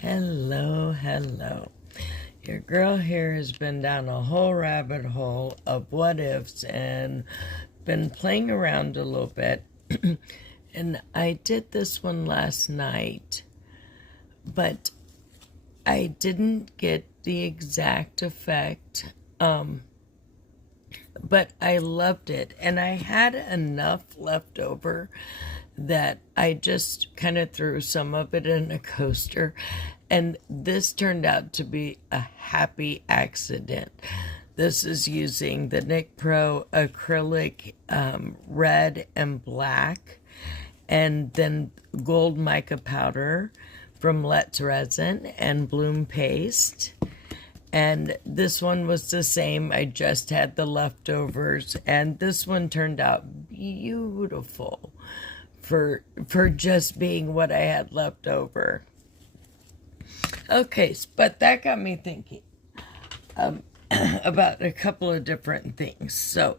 Hello, hello. Your girl here has been down a whole rabbit hole of what ifs and been playing around a little bit. And I did this one last night, but I didn't get the exact effect. But I loved it, and I had enough left over that I just kind of threw some of it in a coaster, and this turned out to be a happy accident. This is using the Nick Pro acrylic red and black, and then gold mica powder from Let's Resin and bloom paste. And this one was the same. I just had the leftovers, and this one turned out beautiful for just being what I had left over. Okay, but that got me thinking about a couple of different things. So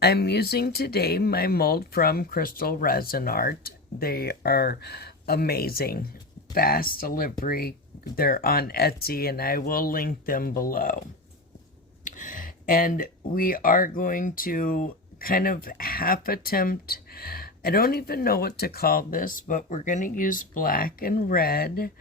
I'm using today my mold from Crystal Resin Art. They are amazing, fast delivery. They're on Etsy, and I will link them below. And we are going to kind of half attempt, I don't even know what to call this, but we're going to use black and red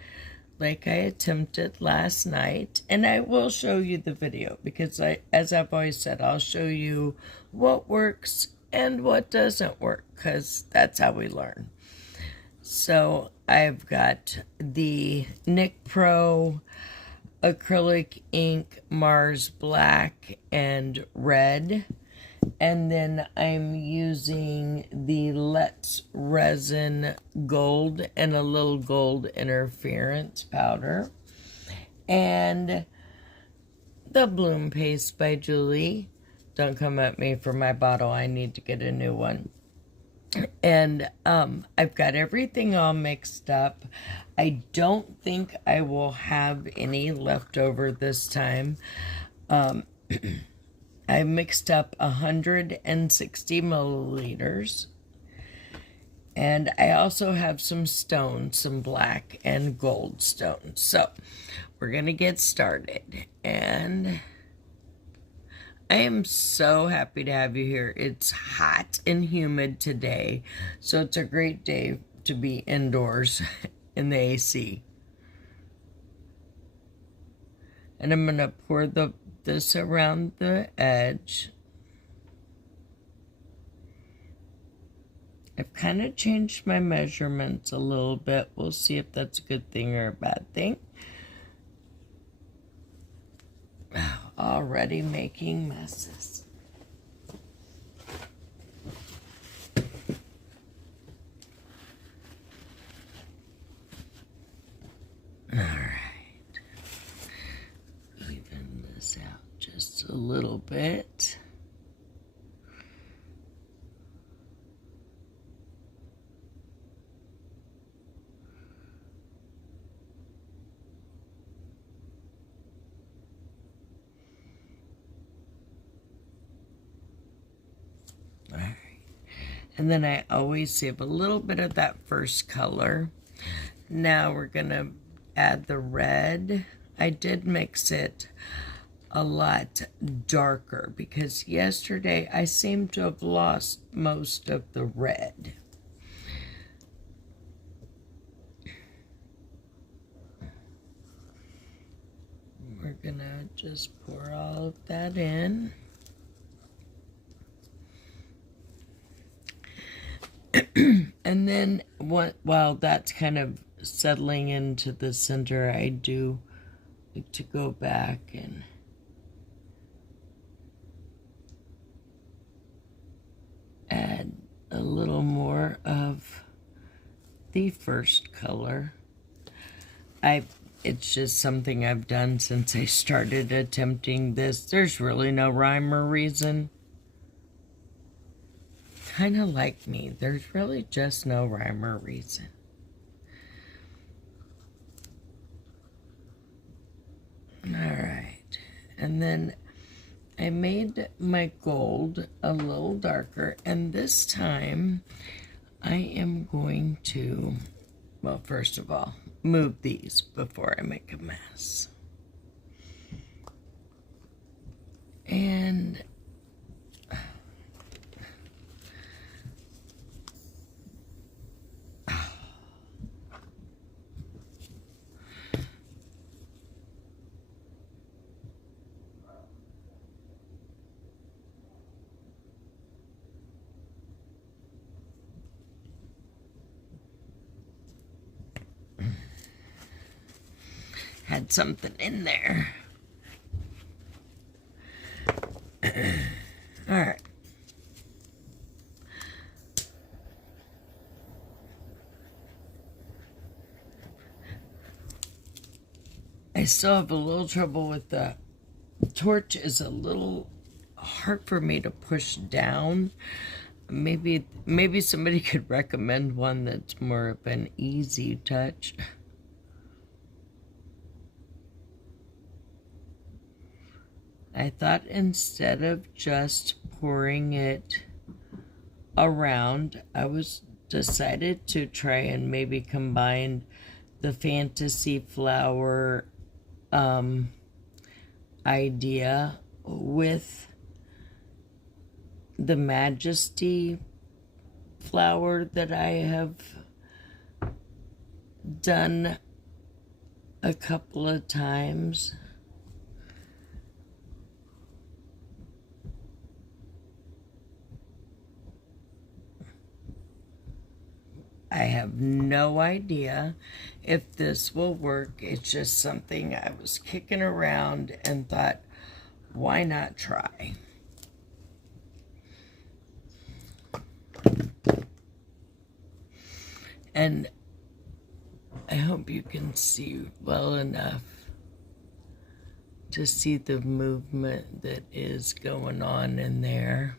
like I attempted last night. And I will show you the video because, as I've always said, I'll show you what works and what doesn't work, because that's how we learn. So I've got the Nick Pro acrylic ink Mars black and red, and then I'm using the Let's Resin gold and a little gold interference powder, and the bloom paste by Julie. Don't come at me for my bottle, I need to get a new one. And I've got everything all mixed up. I don't think I will have any left over this time. I mixed up 160 milliliters. And I also have some stones, some black and gold stones. So we're going to get started. And I am so happy to have you here. It's hot and humid today, so it's a great day to be indoors in the AC. And I'm going to pour this around the edge. I've kind of changed my measurements a little bit. We'll see if that's a good thing or a bad thing. Already making messes. All right. Even this out just a little bit. And then I always save a little bit of that first color. Now we're going to add the red. I did mix it a lot darker because yesterday I seem to have lost most of the red. We're going to just pour all of that in. And then while that's kind of settling into the center, I do like to go back and add a little more of the first color. It's just something I've done since I started attempting this. There's really no rhyme or reason. Kind of like me, there's really just no rhyme or reason. All right, and then I made my gold a little darker, and this time I am going to, well, first of all, move these before I make a mess. And had something in there. All right. I still have a little trouble with the torch. Is a little hard for me to push down. Maybe somebody could recommend one that's more of an easy touch. I thought instead of just pouring it around, I decided to try and maybe combine the fantasy flower idea with the Majesty flower that I have done a couple of times. I have no idea if this will work. It's just something I was kicking around and thought, why not try? And I hope you can see well enough to see the movement that is going on in there.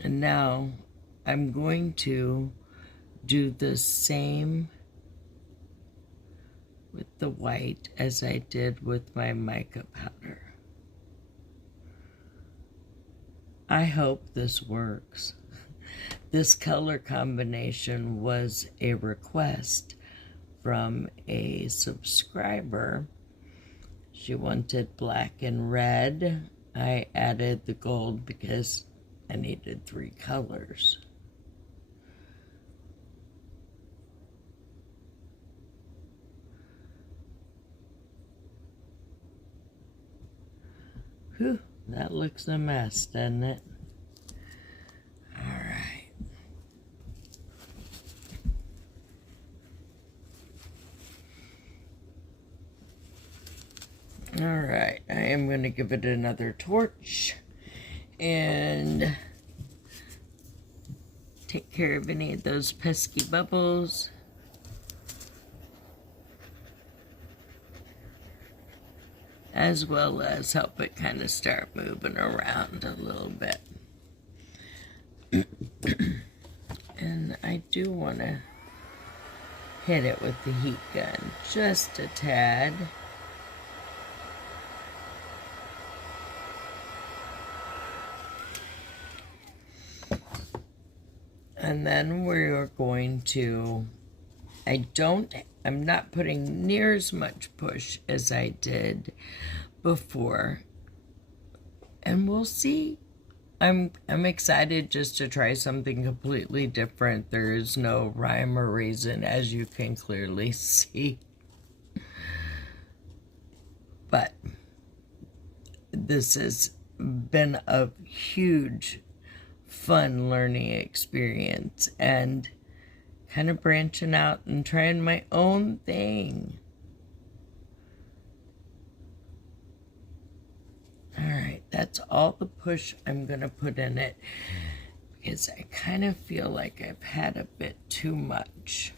And now I'm going to do the same with the white as I did with my mica powder. I hope this works. This color combination was a request from a subscriber. She wanted black and red. I added the gold because I needed 3 colors. Whew, that looks a mess, doesn't it? All right. All right, I am going to give it another torch and take care of any of those pesky bubbles. As well as help it kind of start moving around a little bit. And I do want to hit it with the heat gun just a tad. And then we're going to, I'm not putting near as much push as I did before. And we'll see. I'm excited just to try something completely different. There is no rhyme or reason, as you can clearly see. But this has been a huge fun learning experience and kind of branching out and trying my own thing. All right, that's all the push I'm going to put in it because I kind of feel like I've had a bit too much.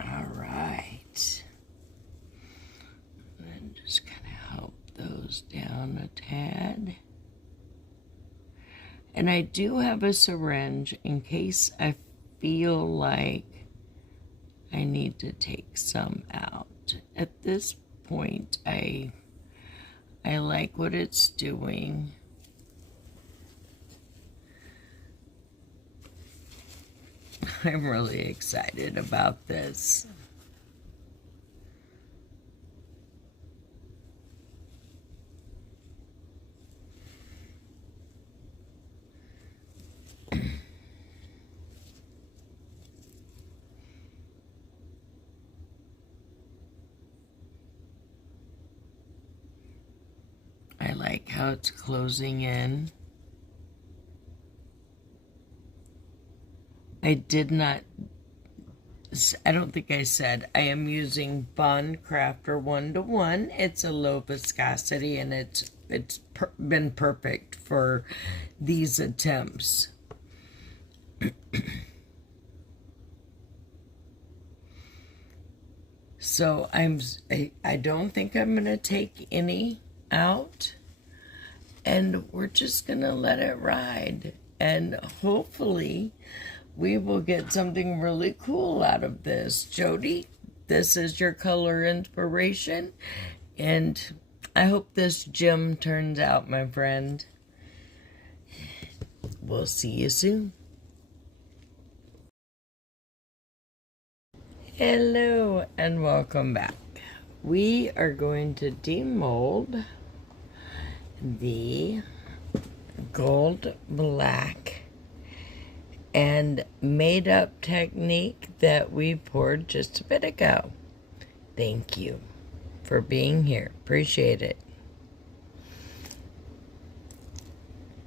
All right. And just kind of help those down a tad. And I do have a syringe in case I feel like I need to take some out. At this point, I like what it's doing. I'm really excited about this. I like how it's closing in. I don't think I said, I am using Bond Crafter 1-to-1. It's a low viscosity and it's been perfect for these attempts. So I don't think I'm going to take any out, and we're just going to let it ride, and hopefully we will get something really cool out of this. Jody, this is your color inspiration, and I hope this gem turns out, my friend. We'll see you soon. Hello and welcome back. We are going to demold the gold black and made up technique that we poured just a bit ago. Thank you for being here. Appreciate it.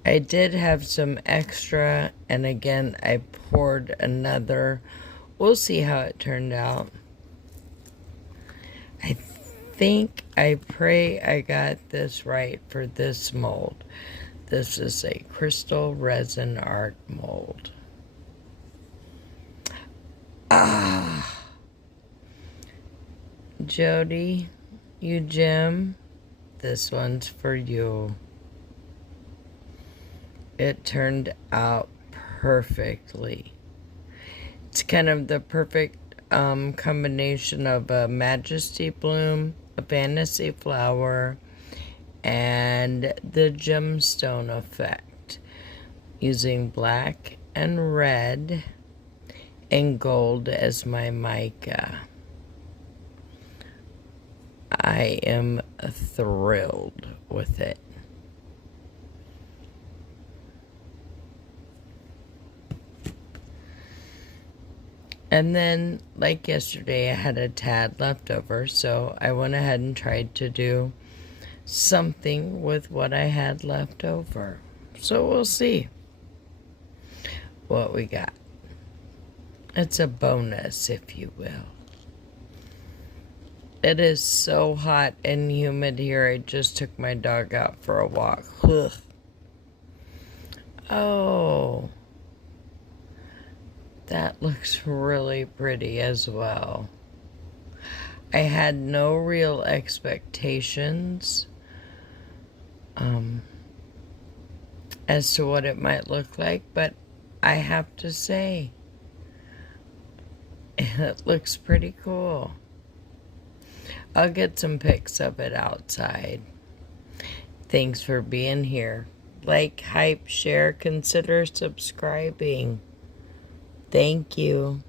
I did have some extra, and again I poured another. We'll see how it turned out. I pray I got this right for this mold. This is a crystal resin art mold. Jody, you gem, this one's for you. It turned out perfectly. It's kind of the perfect combination of a majesty bloom, a fantasy flower, and the gemstone effect, using black and red and gold as my mica. I am thrilled with it. And then, like yesterday, I had a tad left over, so I went ahead and tried to do something with what I had left over. So we'll see what we got. It's a bonus, if you will. It is so hot and humid here. I just took my dog out for a walk. Ugh. Oh. That looks really pretty as well. I had no real expectations as to what it might look like, but I have to say, it looks pretty cool. I'll get some pics of it outside. Thanks for being here. Like, hype, share, consider subscribing. Thank you.